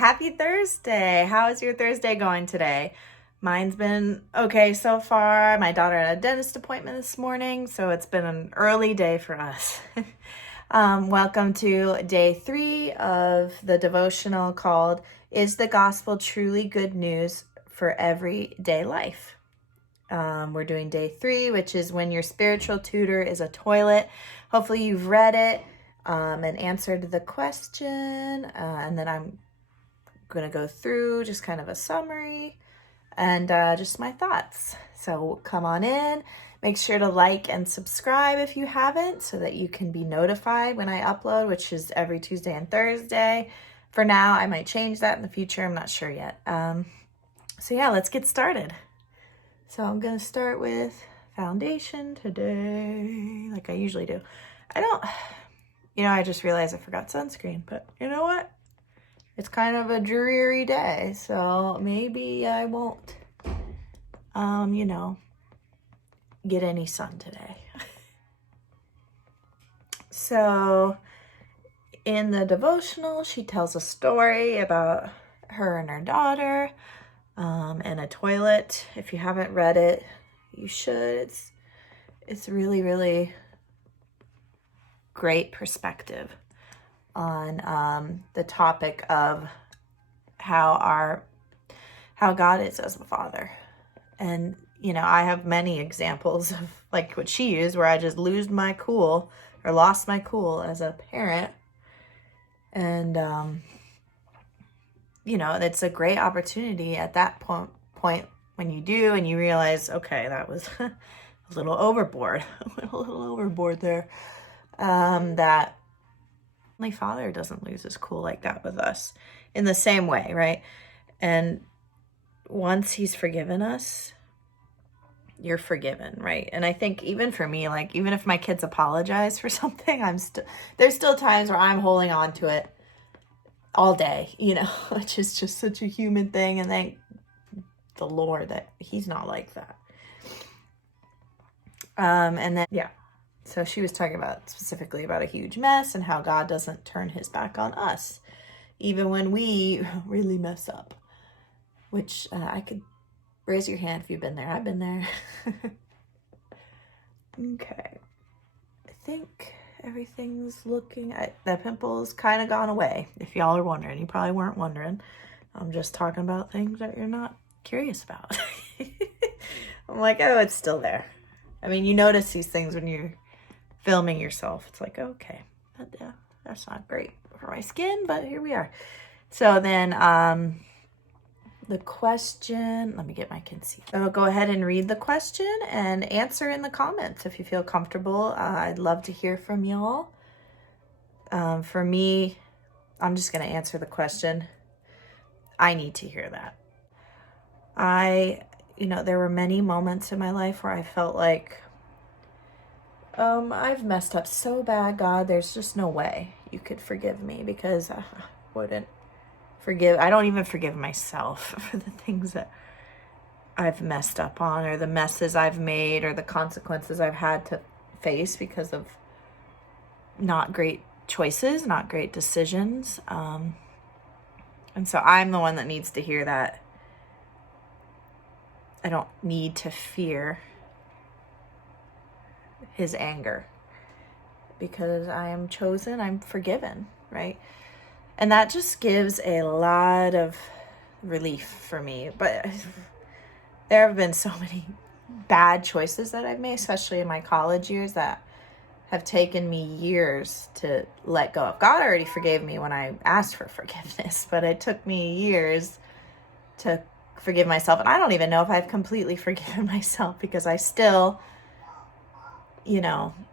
Happy Thursday. How is your Thursday going today? Mine's been okay so far. My daughter had a dentist appointment this morning, so it's been an early day for us. Welcome to day 3 of the devotional called Is the Gospel Truly Good News for Everyday Life? We're doing day 3, which is when your spiritual tutor is a toilet. Hopefully you've read it and answered the question, and then I'm going to go through just kind of a summary and just my thoughts. So come on in. Make sure to like and subscribe if you haven't so that you can be notified when I upload, which is every Tuesday and Thursday. For now, I might change that in the future. I'm not sure yet. So yeah, let's get started. So I'm going to start with foundation today, like I usually do. I just realized I forgot sunscreen, but you know what? It's kind of a dreary day, so maybe I won't, get any sun today. So in the devotional, she tells a story about her and her daughter and a toilet. If you haven't read it, you should. It's really, really great perspective on the topic of how God is as a father. And I have many examples of like what she used, where I just lost my cool as a parent. And it's a great opportunity at that point when you do, and you realize, okay, that was a little overboard. A little overboard there. That my father doesn't lose his cool like that with us in the same way, right? And once he's forgiven us, you're forgiven, right? And I think even for me, like even if my kids apologize for something, there's still times where I'm holding on to it all day, which is just such a human thing. And thank the Lord that he's not like that. And then, yeah. So she was talking specifically about a huge mess and how God doesn't turn his back on us, even when we really mess up, which I could raise your hand if you've been there. I've been there. Okay. I think everything's the pimple's kind of gone away. If y'all are wondering, you probably weren't wondering. I'm just talking about things that you're not curious about. I'm like, oh, it's still there. I mean, you notice these things when you're filming yourself. It's like, okay, that's not great for my skin, but here we are. So then the question, let me get my conceit. So go ahead and read the question and answer in the comments if you feel comfortable. I'd love to hear from y'all. For me, I'm just going to answer the question. I need to hear that. There were many moments in my life where I felt like, I've messed up so bad, God, there's just no way you could forgive me, because I don't even forgive myself for the things that I've messed up on, or the messes I've made, or the consequences I've had to face because of not great choices, not great decisions. And so I'm the one that needs to hear that. I don't need to fear his anger, because I am chosen, I'm forgiven, right? And that just gives a lot of relief for me. But there have been so many bad choices that I've made, especially in my college years, that have taken me years to let go of. God already forgave me when I asked for forgiveness, but it took me years to forgive myself. And I don't even know if I've completely forgiven myself, because I still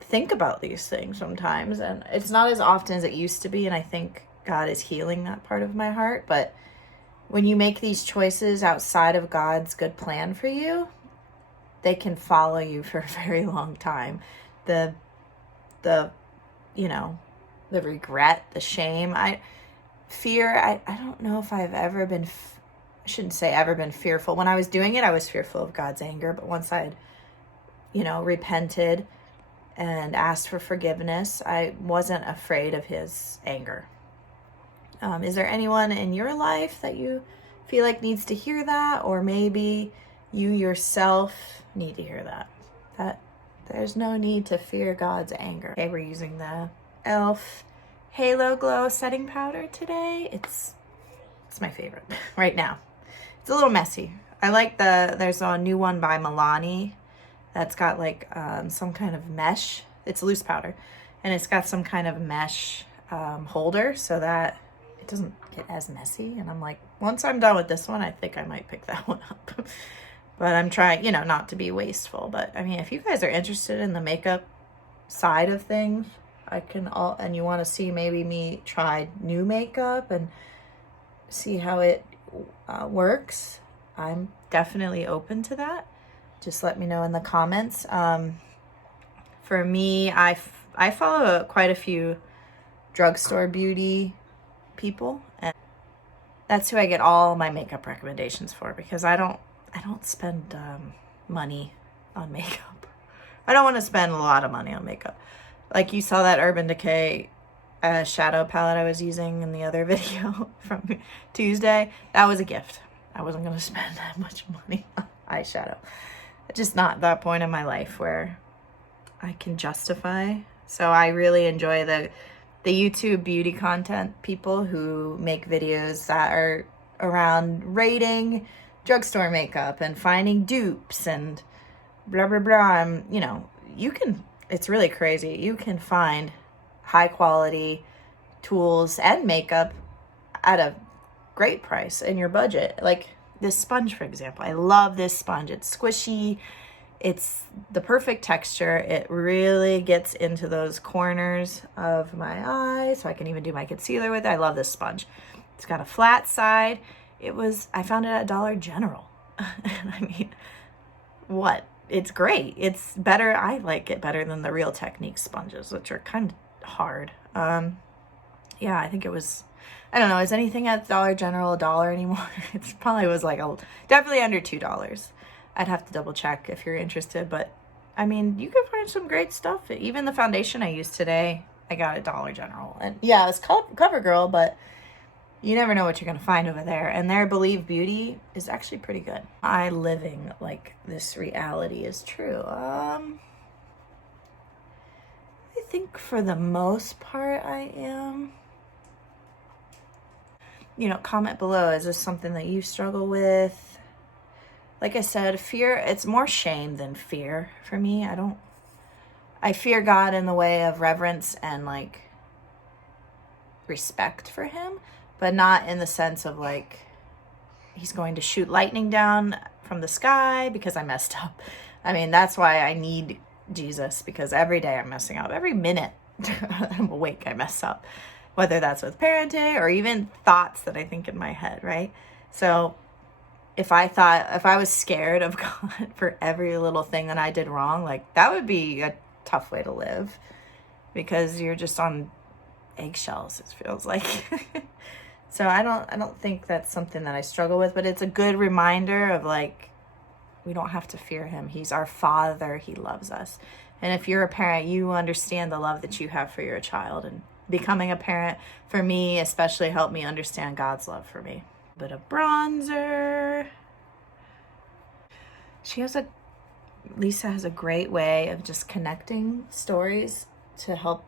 think about these things sometimes, and it's not as often as it used to be. And I think God is healing that part of my heart. But when you make these choices outside of God's good plan for you, they can follow you for a very long time. The regret, the shame, fear. I don't know if I've ever been, I shouldn't say ever been fearful. When I was doing it, I was fearful of God's anger. But once I'd repented and asked for forgiveness, I wasn't afraid of his anger. Is there anyone in your life that you feel like needs to hear that? Or maybe you yourself need to hear that there's no need to fear God's anger. Okay, we're using the e.l.f. Halo Glow setting powder today. It's my favorite right now. It's a little messy. I like there's a new one by Milani that's got like some kind of mesh. It's loose powder, and it's got some kind of mesh holder so that it doesn't get as messy. And I'm like, once I'm done with this one, I think I might pick that one up. But I'm trying, not to be wasteful. But I mean, if you guys are interested in the makeup side of things, and you want to see maybe me try new makeup and see how it works, I'm definitely open to that. Just let me know in the comments. For me, I follow quite a few drugstore beauty people, and that's who I get all my makeup recommendations for, because I don't spend money on makeup. I don't want to spend a lot of money on makeup. Like you saw that Urban Decay shadow palette I was using in the other video from Tuesday. That was a gift. I wasn't going to spend that much money on eyeshadow. Just not that point in my life where I can justify. So I really enjoy the YouTube beauty content people who make videos that are around rating drugstore makeup and finding dupes and blah, blah, blah. It's really crazy. You can find high quality tools and makeup at a great price in your budget. Like this sponge, for example. I love this sponge. It's squishy. It's the perfect texture. It really gets into those corners of my eyes, so I can even do my concealer with it. I love this sponge. It's got a flat side. I found it at Dollar General. I mean, what? It's great. It's better. I like it better than the Real Technique sponges, which are kind of hard. Yeah, I think it was, I don't know, is anything at Dollar General $1 anymore? It probably was like definitely under $2. I'd have to double check if you're interested, but I mean, you can find some great stuff. Even the foundation I used today, I got at Dollar General. And yeah, it was CoverGirl, but you never know what you're going to find over there. And their Believe Beauty is actually pretty good. I living like this reality is true. I think for the most part I am. Comment below. Is this something that you struggle with? Like I said, fear, it's more shame than fear for me. I fear God in the way of reverence and like respect for him, but not in the sense of like he's going to shoot lightning down from the sky because I messed up. I mean, that's why I need Jesus, because every day I'm messing up. Every minute I'm awake, I mess up. Whether that's with parenting or even thoughts that I think in my head, right? So if I was scared of God for every little thing that I did wrong, like that would be a tough way to live, because you're just on eggshells, it feels like. So I don't think that's something that I struggle with, but it's a good reminder of like, we don't have to fear him. He's our Father. He loves us. And if you're a parent, you understand the love that you have for your child. And becoming a parent, for me especially, helped me understand God's love for me. A bit of bronzer. Lisa has a great way of just connecting stories to help,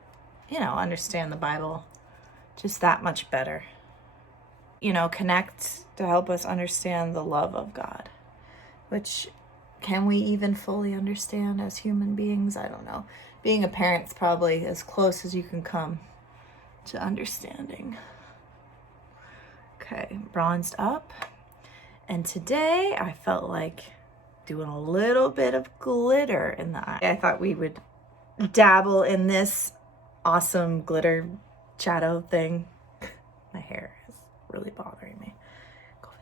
understand the Bible just that much better. Connect to help us understand the love of God, which can we even fully understand as human beings? I don't know. Being a parent's probably as close as you can come to understanding. Okay, bronzed up. And today I felt like doing a little bit of glitter in the eye. I thought we would dabble in this awesome glitter shadow thing. My hair is really bothering me. Go over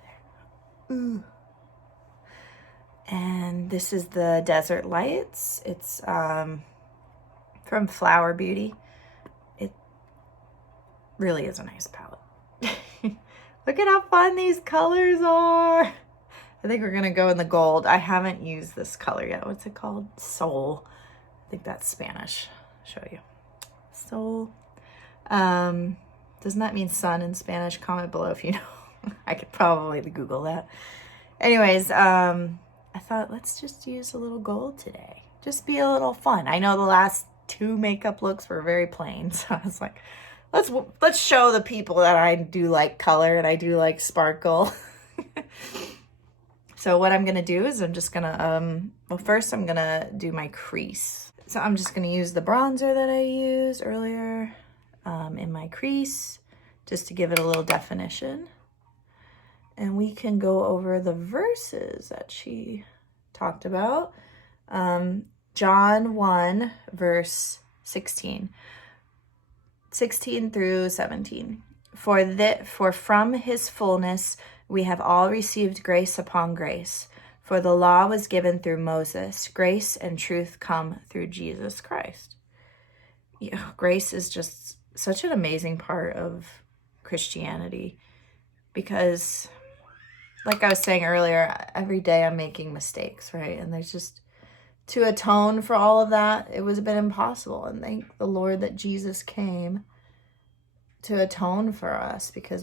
there. Ooh. And this is the Desert Lights. It's from Flower Beauty. It really is a nice palette. Look at how fun these colors are. I think we're gonna go in the gold. I haven't used this color yet. What's it called? Soul. I think that's Spanish. I'll show you. Soul. Doesn't that mean sun in Spanish? Comment below if you know. I could probably Google that. Anyways, I thought let's just use a little gold today. Just be a little fun. I know the last 2 makeup looks were very plain, so I was like, let's show the people that I do like color and I do like sparkle. So what I'm gonna do is I'm just gonna, well, first I'm gonna do my crease. So I'm just gonna use the bronzer that I used earlier in my crease, just to give it a little definition. And we can go over the verses that she talked about. John 1, verse 16 through 17. For from his fullness we have all received grace upon grace. For the law was given through Moses. Grace and truth come through Jesus Christ. Yeah, grace is just such an amazing part of Christianity, because like I was saying earlier, every day I'm making mistakes, right? And there's just, to atone for all of that, it was a bit impossible. And thank the Lord that Jesus came to atone for us, because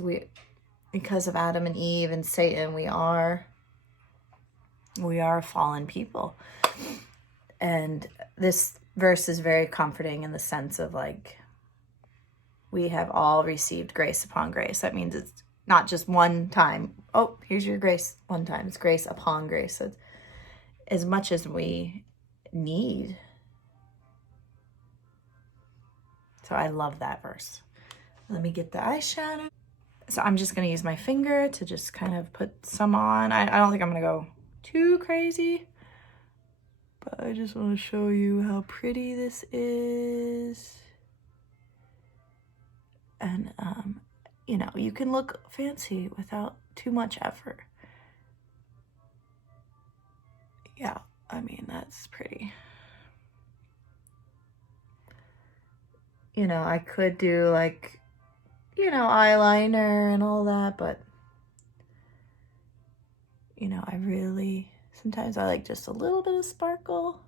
of Adam and Eve and Satan, we are fallen people. And this verse is very comforting in the sense of like, we have all received grace upon grace. That means it's not just one time. Oh, here's your grace one time. It's grace upon grace. So it's as much as we need. So I love that verse. Let me get the eyeshadow. So I'm just going to use my finger to just kind of put some on. I don't think I'm going to go too crazy, but I just want to show you how pretty this is. And, you know, you can look fancy without too much effort. Yeah, I mean, that's pretty. You know, I could do like, you know, eyeliner and all that, but, you know, sometimes I like just a little bit of sparkle.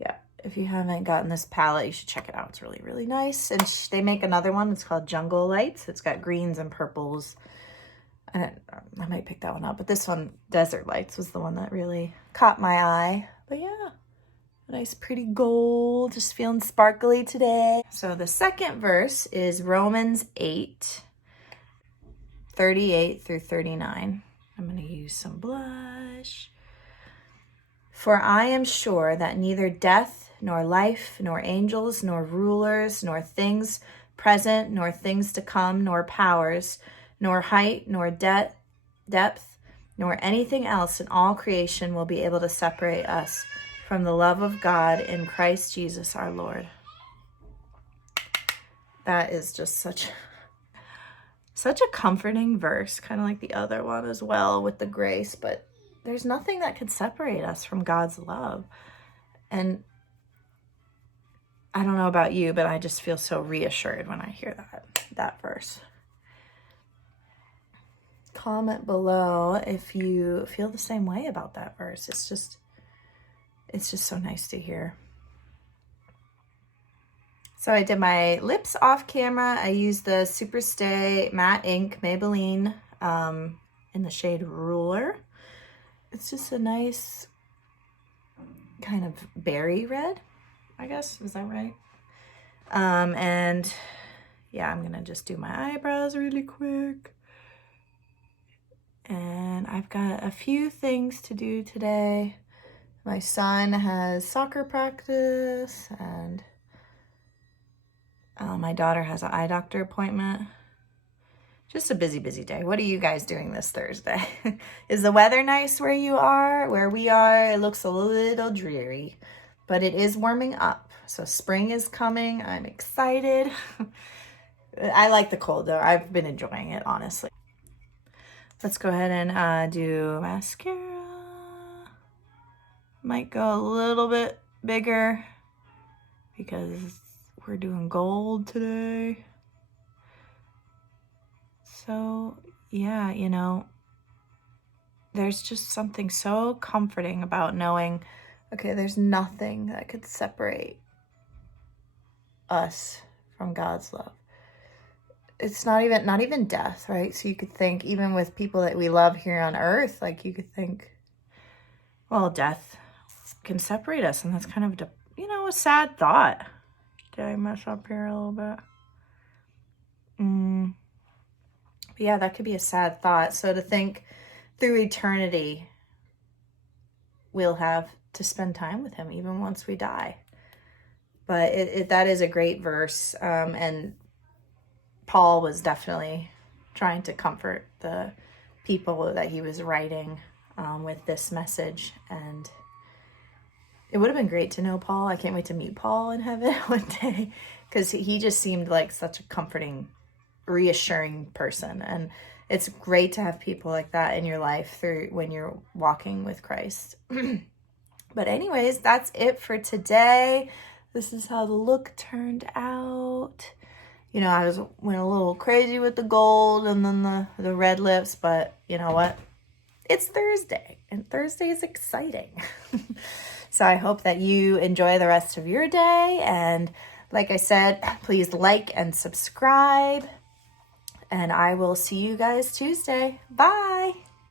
Yeah, if you haven't gotten this palette, you should check it out. It's really, really nice. And they make another one. It's called Jungle Lights. It's got greens and purples. I might pick that one up. But this one, Desert Lights, was the one that really caught my eye. But yeah, nice pretty gold. Just feeling sparkly today. So the second verse is Romans 8, 38 through 39. I'm going to use some blush. For I am sure that neither death, nor life, nor angels, nor rulers, nor things present, nor things to come, nor powers, nor height, nor depth, nor anything else in all creation will be able to separate us from the love of God in Christ Jesus our Lord. That is just such a comforting verse, kind of like the other one as well with the grace, but there's nothing that could separate us from God's love. And I don't know about you, but I just feel so reassured when I hear that verse. Comment below if you feel the same way about that verse. It's just so nice to hear. So I did my lips off camera. I used the Superstay Matte Ink Maybelline in the shade Ruler. It's just a nice kind of berry red, I guess. Is that right? And yeah, I'm gonna just do my eyebrows really quick. And I've got a few things to do today. My son has soccer practice, and my daughter has an eye doctor appointment. Just a busy, busy day. What are you guys doing this Thursday? Is the weather nice where you are? Where we are, it looks a little dreary, but it is warming up. So spring is coming. I'm excited. I like the cold though. I've been enjoying it, honestly. Let's go ahead and do mascara. Might go a little bit bigger because we're doing gold today. So yeah, you know, there's just something so comforting about knowing, okay, there's nothing that could separate us from God's love. it's not even death, right? So you could think, even with people that we love here on earth, like you could think, well, death can separate us, and that's kind of, a sad thought. Did I mess up here a little bit? But yeah, that could be a sad thought. So to think through eternity, we'll have to spend time with him even once we die. But that is a great verse, and Paul was definitely trying to comfort the people that he was writing with this message. And it would have been great to know Paul. I can't wait to meet Paul in heaven one day, because he just seemed like such a comforting, reassuring person. And it's great to have people like that in your life through when you're walking with Christ. But anyways, that's it for today. This is how the look turned out. I went a little crazy with the gold and then the red lips, but you know what? It's Thursday, and Thursday is exciting. So I hope that you enjoy the rest of your day. And like I said, please like and subscribe. And I will see you guys Tuesday. Bye.